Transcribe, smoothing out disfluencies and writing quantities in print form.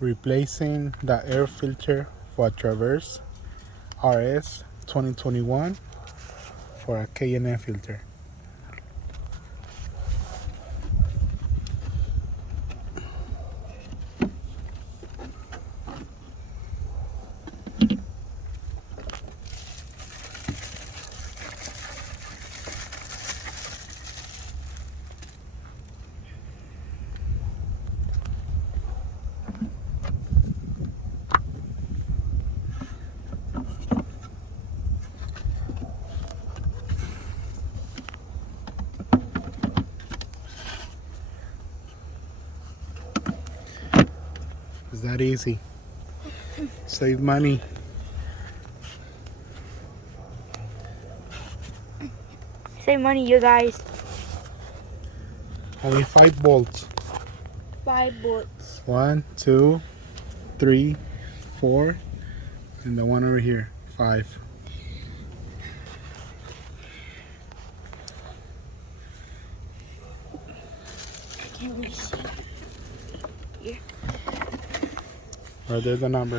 Replacing the air filter for a TRAVERS RS 2021 for a K&N filter. It's that easy. Save money. Save money, you guys. Only 5 bolts. 5 bolts. 1, 2, 3, 4, and the one over here, 5. Can we see? Here. Right there's the number.